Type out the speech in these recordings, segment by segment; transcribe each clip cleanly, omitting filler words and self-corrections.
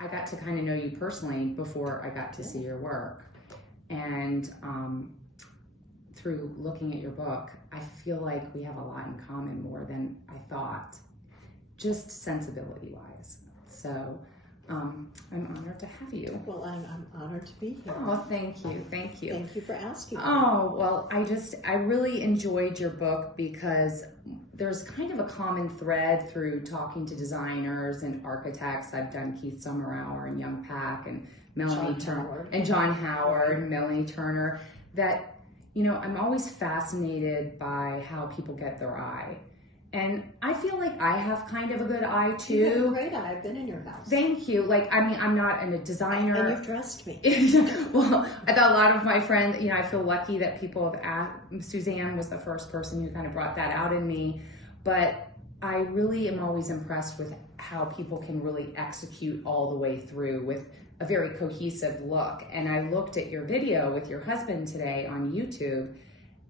I got to kind of know you personally before I got to see your work. And through looking at your book, I feel like we have a lot in common, more than I thought, just sensibility-wise. So I'm honored to have you. Well, I'm honored to be here. Oh, thank you. Thank you. Thank you for asking. Oh, well, I really enjoyed your book because there's kind of a common thread through talking to designers and architects. I've done Keith Sommerauer and Young Pak and Melanie Turner and John Howard and Melanie Turner, that, you know, I'm always fascinated by how people get their eye. And I feel like I have kind of a good eye too. You have a great eye. I've been in your house. Thank you. Like, I mean, I'm not a designer. And you've dressed me. Well, I thought a lot of my friends, you know, I feel lucky that people have asked. Suzanne was the first person who kind of brought that out in me. But I really am always impressed with how people can really execute all the way through with a very cohesive look. And I looked at your video with your husband today on YouTube,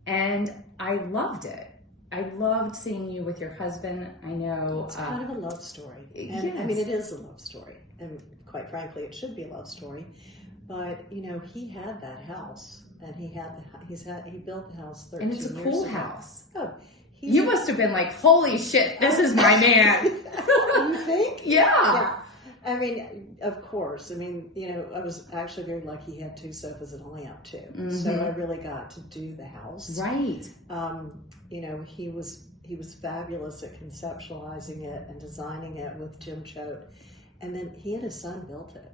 and I loved it. I loved seeing you with your husband. I know it's kind of a love story. And yes. I mean, it is a love story. And quite frankly, it should be a love story. But, you know, he had that house, and he built the house 13 years ago. And it's a cool house. Oh, you must have been like, holy shit, this is my man. You think? Yeah. I mean, of course. I mean, you know, I was actually very lucky he had 2 sofas and a lamp too. Mm-hmm. So I really got to do the house. Right. You know, he was fabulous at conceptualizing it and designing it with Jim Choate. And then he and his son built it.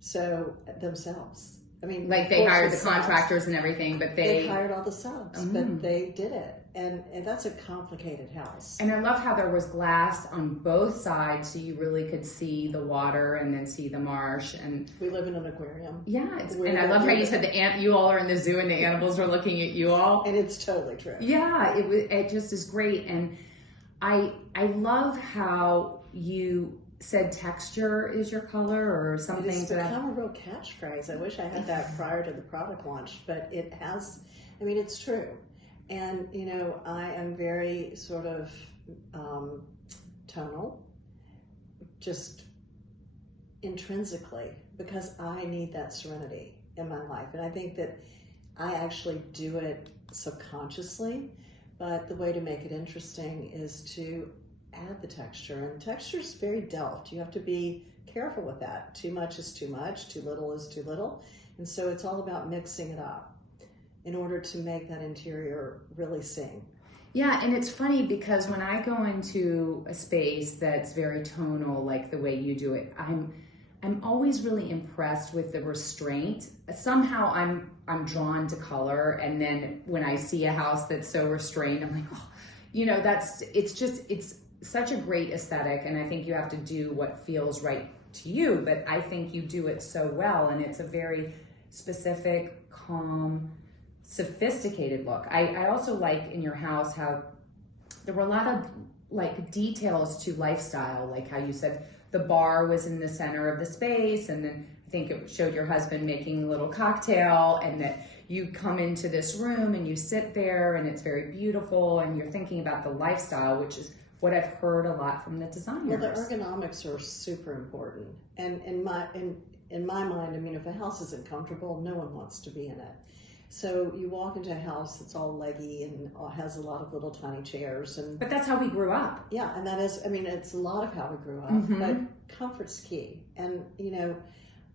So themselves. I mean, like they hired the contractors and everything, but they hired all the subs, but they did it. And that's a complicated house. And I love how there was glass on both sides, so you really could see the water and then see the marsh. And we live in an aquarium. Yeah, and I love how you said you all are in the zoo and the animals are looking at you all. And it's totally true. Yeah, it just is great. And I love how you said texture is your color or something. It's become a real catchphrase. I wish I had that prior to the product launch, but it has. I mean, it's true. And, you know, I am very sort of tonal, just intrinsically, because I need that serenity in my life. And I think that I actually do it subconsciously, but the way to make it interesting is to add the texture. And texture is very delicate. You have to be careful with that. Too much is too much, too little is too little. And so it's all about mixing it up in order to make that interior really sing. Yeah, and it's funny because when I go into a space that's very tonal, like the way you do it, I'm always really impressed with the restraint. Somehow I'm drawn to color, and then when I see a house that's so restrained, I'm like, oh, you know, it's such a great aesthetic, and I think you have to do what feels right to you, but I think you do it so well, and it's a very specific, calm, sophisticated look. I also like in your house how there were a lot of like details to lifestyle, like how you said the bar was in the center of the space, and then I think it showed your husband making a little cocktail, and that you come into this room and you sit there and it's very beautiful, and you're thinking about the lifestyle, which is what I've heard a lot from the designers. Well, the ergonomics are super important, and in my mind, I mean, if a house isn't comfortable, no one wants to be in it. So you walk into a house that's all leggy and has a lot of little tiny chairs, but that's how we grew up. Yeah, and that is, I mean, it's a lot of how we grew up. But comfort's key, and you know,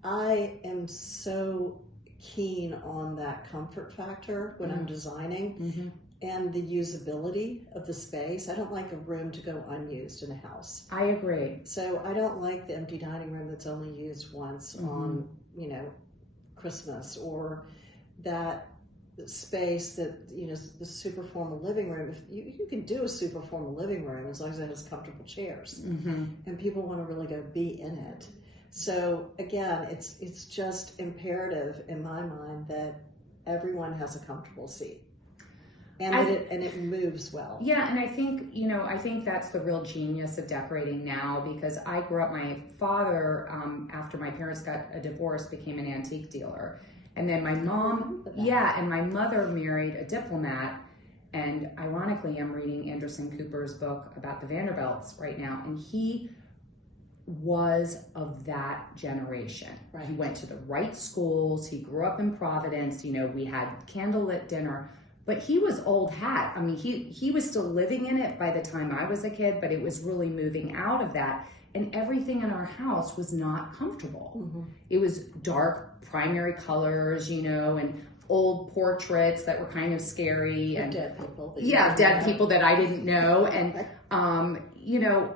I am so keen on that comfort factor when I'm designing. And the usability of the space. I don't like a room to go unused in a house. I agree. So I don't like the empty dining room that's only used once on, you know, Christmas, or that space that, you know, the super formal living room. If you can do a super formal living room as long as it has comfortable chairs, and people want to really go be in it. So again, it's just imperative in my mind that everyone has a comfortable seat. And it moves well. Yeah, and I think that's the real genius of decorating now, because I grew up, my father, after my parents got a divorce, became an antique dealer. And then my mom, and my mother married a diplomat. And ironically, I'm reading Anderson Cooper's book about the Vanderbilts right now. And he was of that generation. Right. He went to the right schools. He grew up in Providence. You know, we had candlelit dinner, but he was old hat. I mean, he was still living in it by the time I was a kid, but it was really moving out of that. And everything in our house was not comfortable. Mm-hmm. It was dark primary colors, you know, and old portraits that were kind of scary. And dead people. Dead people that I didn't know. And, you know,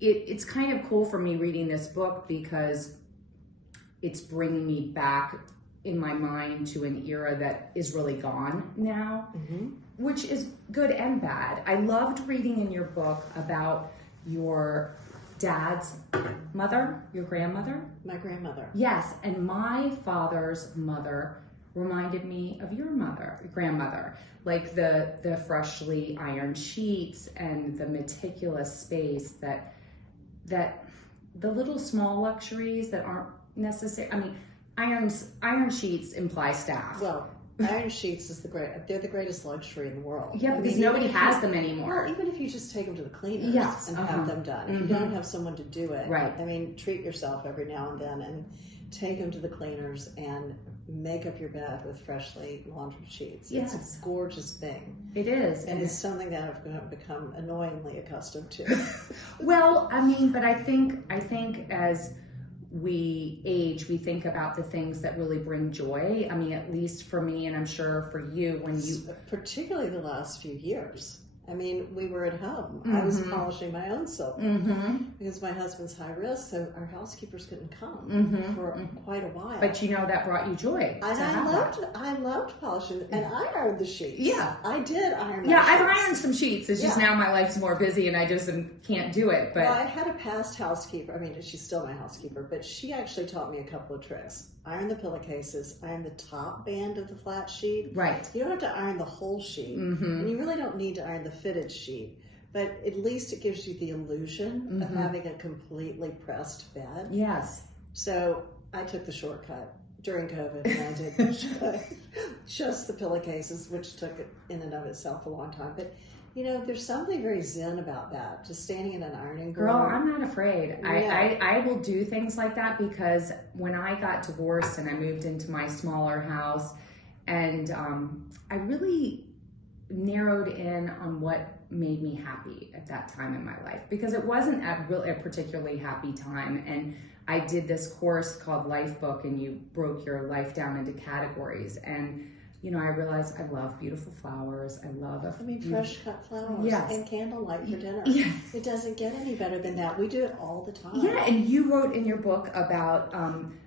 it's kind of cool for me reading this book because it's bringing me back in my mind to an era that is really gone now, mm-hmm. which is good and bad. I loved reading in your book about your dad's mother, your grandmother. My grandmother. Yes, and my father's mother reminded me of your grandmother, like the freshly ironed sheets and the meticulous space that the little small luxuries that aren't necessary. I mean, iron sheets imply staff. Well, iron sheets they're the greatest luxury in the world. Yeah, because nobody has them anymore. Well, even if you just take them to the cleaners yes, and have them done. If mm-hmm. you don't have someone to do it, right. I mean, treat yourself every now and then and take them to the cleaners and make up your bed with freshly laundered sheets. Yes. It's a gorgeous thing. It is. And it's something that I've become annoyingly accustomed to. Well, I mean, but I think as we age, we think about the things that really bring joy. I mean, at least for me, and I'm sure for you, particularly the last few years. I mean, we were at home. Mm-hmm. I was polishing my own silver mm-hmm. because my husband's high risk, so our housekeepers couldn't come mm-hmm. for quite a while. But you know, that brought you joy. And I loved polishing, and I ironed the sheets. Yeah, I did iron. Yeah, I've ironed some sheets. It's just now my life's more busy, and I just can't do it. But well, I had a past housekeeper. I mean, she's still my housekeeper, but she actually taught me a couple of tricks. Iron the pillowcases, iron the top band of the flat sheet. Right. You don't have to iron the whole sheet, mm-hmm. and you really don't need to iron the fitted sheet. But at least it gives you the illusion mm-hmm. of having a completely pressed bed. Yes. So I took the shortcut during COVID, and I did just the pillowcases, which took it in and of itself a long time. But you know, there's something very zen about that. Just standing in an ironing board. Girl, I'm not afraid. Yeah. I will do things like that because when I got divorced and I moved into my smaller house, and I really narrowed in on what made me happy at that time in my life, because it wasn't a particularly happy time. And I did this course called Life Book, and you broke your life down into categories. And you know, I realized I love beautiful flowers. I love fresh cut flowers yes. and candlelight for dinner. Yes. It doesn't get any better than that. We do it all the time. Yeah, and you wrote in your book about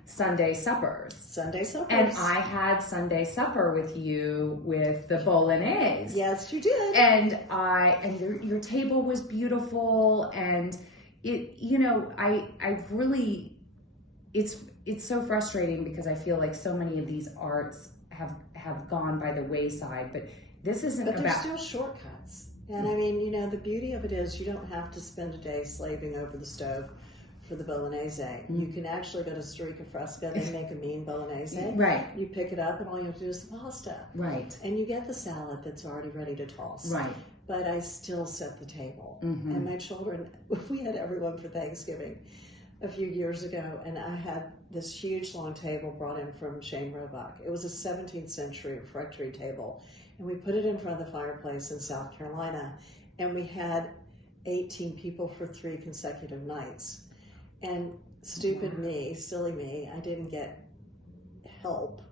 Sunday suppers. Sunday suppers. And I had Sunday supper with you with the bolognese. Yes, you did. And your table was beautiful, and it, you know, I really, it's so frustrating because I feel like so many of these arts have gone by the wayside, but this isn't about. But about. there's still shortcuts. And I mean, you know, the beauty of it is you don't have to spend a day slaving over the stove for the bolognese. Mm-hmm. You can actually go to Storica Fresca. They make a mean bolognese. Right. You pick it up, and all you have to do is the pasta. Right. And you get the salad that's already ready to toss. Right. But I still set the table. Mm-hmm. And my children, we had everyone for Thanksgiving a few years ago, and I had this huge long table brought in from Shane Roebuck. It was a 17th century refectory table, and we put it in front of the fireplace in South Carolina, and we had 18 people for 3 consecutive nights. And stupid me, silly me, I didn't get help.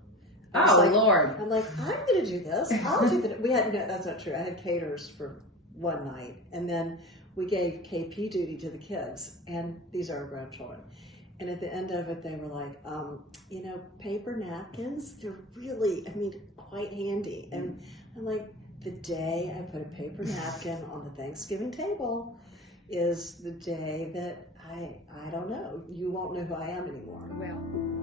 Lord. I'm like, I'm going to do this. I'll do that. No, that's not true. I had caterers for one night, and then we gave KP duty to the kids, and these are our grandchildren. And at the end of it, they were like, you know, paper napkins, they're really, I mean, quite handy. And I'm like, the day I put a paper napkin on the Thanksgiving table is the day that I don't know, you won't know who I am anymore. Well.